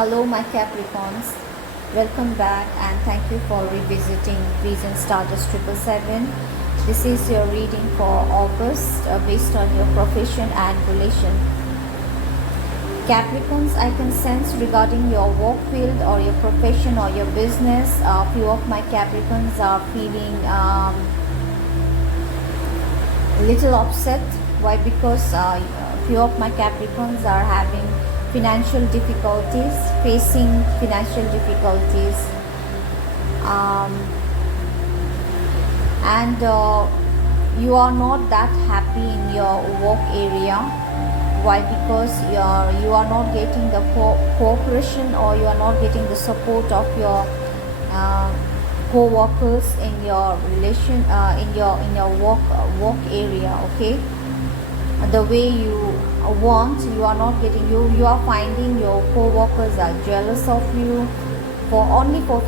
Hello, my Capricorns. Welcome back and thank you for revisiting Vision Stardust 777. This is your reading for August based on your profession and relation. Capricorns, I can sense regarding your work field or your profession or your business, a few of my Capricorns are feeling a little upset. Why? Because few of my Capricorns are having financial difficulties, facing financial difficulties, and you are not that happy in your work area. Why? Because you are not getting the cooperation, or you are not getting the support of your co-workers in your relation, in your work area. Okay, the way you want, you are not getting. You are finding your co-workers are jealous of you. For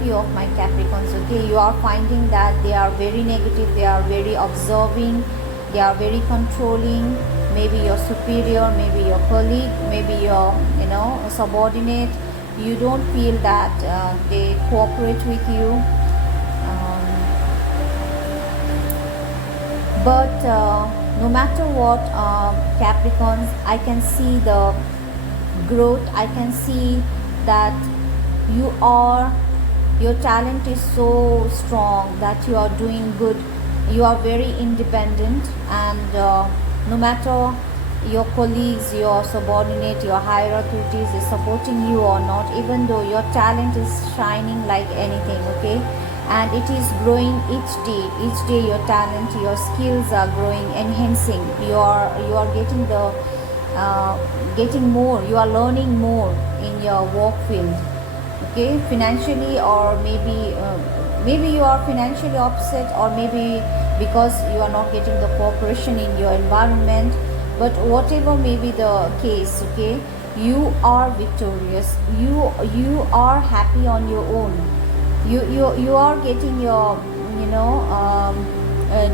few of my Capricorns, okay, you are finding that they are very negative, they are very observing, they are very controlling. Maybe your superior, maybe your colleague, maybe your subordinate. You don't feel that they cooperate with you. But no matter what, Capricorns, I can see the growth. I can see that your talent is so strong that you are doing good. You are very independent, and no matter your colleagues, your subordinate, your higher authorities is supporting you or not, even though your talent is shining like anything, okay, and it is growing each day your talent, your skills are growing, enhancing. You are getting the getting more, you are learning more in your work field, okay, financially, or maybe you are financially upset, or maybe because you are not getting the cooperation in your environment. But whatever may be the case, okay, you are victorious, you are happy on your own. You are getting your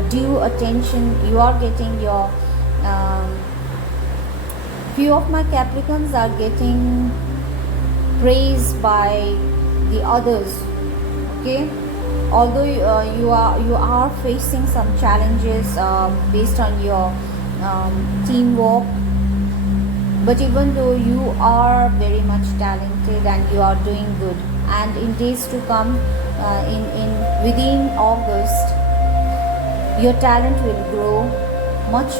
due attention. You are getting your few of my Capricorns are getting praised by the others, okay, although you are facing some challenges based on your teamwork. But even though you are very much talented and you are doing good, and in days to come, in within August, your talent will grow much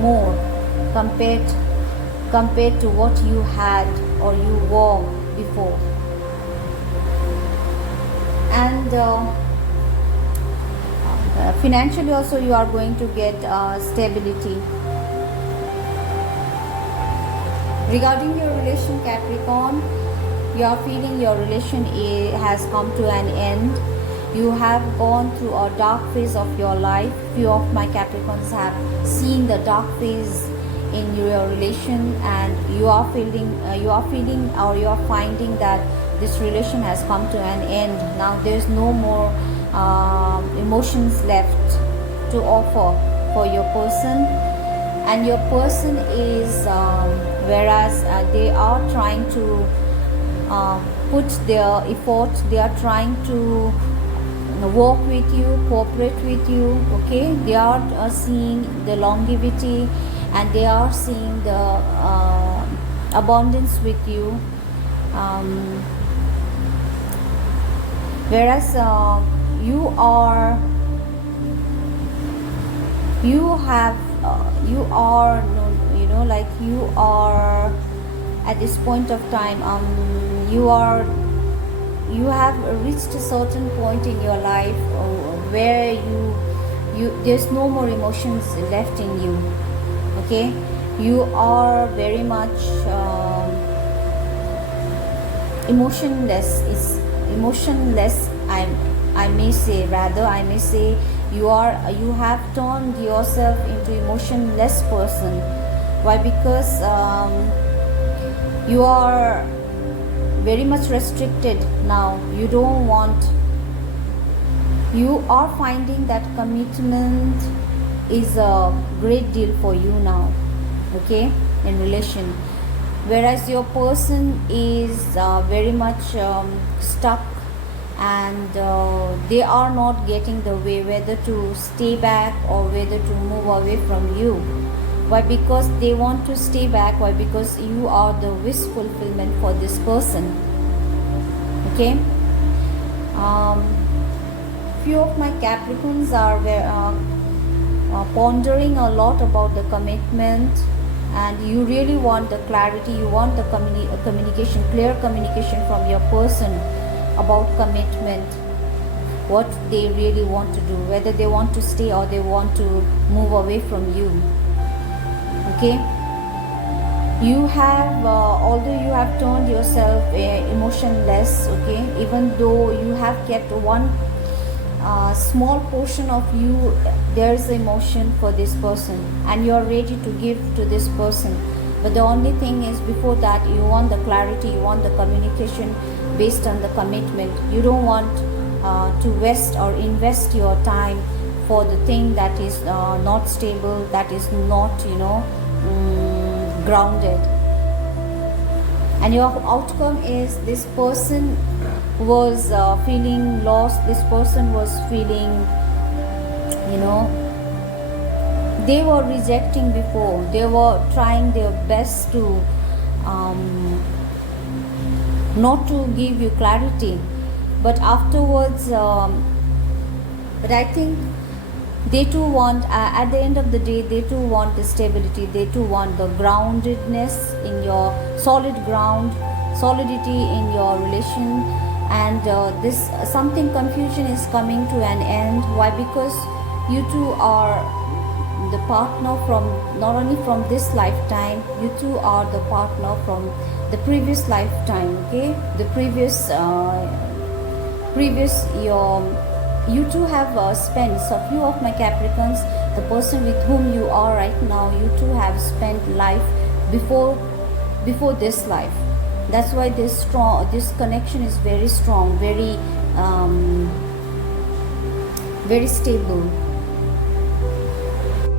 more compared to what you had or you were before. And financially also, you are going to get stability. Regarding your relation, Capricorn, you are feeling your relation has come to an end. You have gone through a dark phase of your life. Few of my Capricorns have seen the dark phase in your relation, and you are feeling or you are finding that this relation has come to an end. Now there's no more emotions left to offer for your person, and your person is whereas they are trying to put their effort, they are trying to work with you, cooperate with you, okay, they are seeing the longevity, and they are seeing the abundance with you, whereas you are like you are at this point of time, you have reached a certain point in your life where there's no more emotions left in you, okay, you are very much emotionless. I may say you have turned yourself into emotionless person. Why? Because you are very much restricted now. You are finding that commitment is a great deal for you now, okay, in relation. whereas your person is very much stuck, and they are not getting the way whether to stay back or whether to move away from you. Why? Because they want to stay back. Why? Because you are the wish fulfillment for this person. Okay. Few of my Capricorns are pondering a lot about the commitment, and you really want the clarity, you want the communication, clear communication from your person about commitment, what they really want to do, whether they want to stay or they want to move away from you. Okay. You have although you have turned yourself emotionless, okay, even though you have kept one small portion of you, there is emotion for this person and you are ready to give to this person. But the only thing is, before that, you want the clarity, you want the communication based on the commitment. You don't want to waste or invest your time for the thing that is not stable, that is not, grounded. And your outcome is, this person was feeling lost, this person was feeling, they were rejecting before, they were trying their best to not to give you clarity, but afterwards, but I think they too want, at the end of the day, they too want the stability, they too want the groundedness in your solid ground, solidity in your relation. And this something confusion is coming to an end. Why? Because you two are the partner from, not only from this lifetime, you two are the partner from the previous lifetime. Okay, the previous you two have spent, so few of my Capricorns, the person with whom you are right now, you two have spent life before this life. That's why this connection is very strong, very very stable.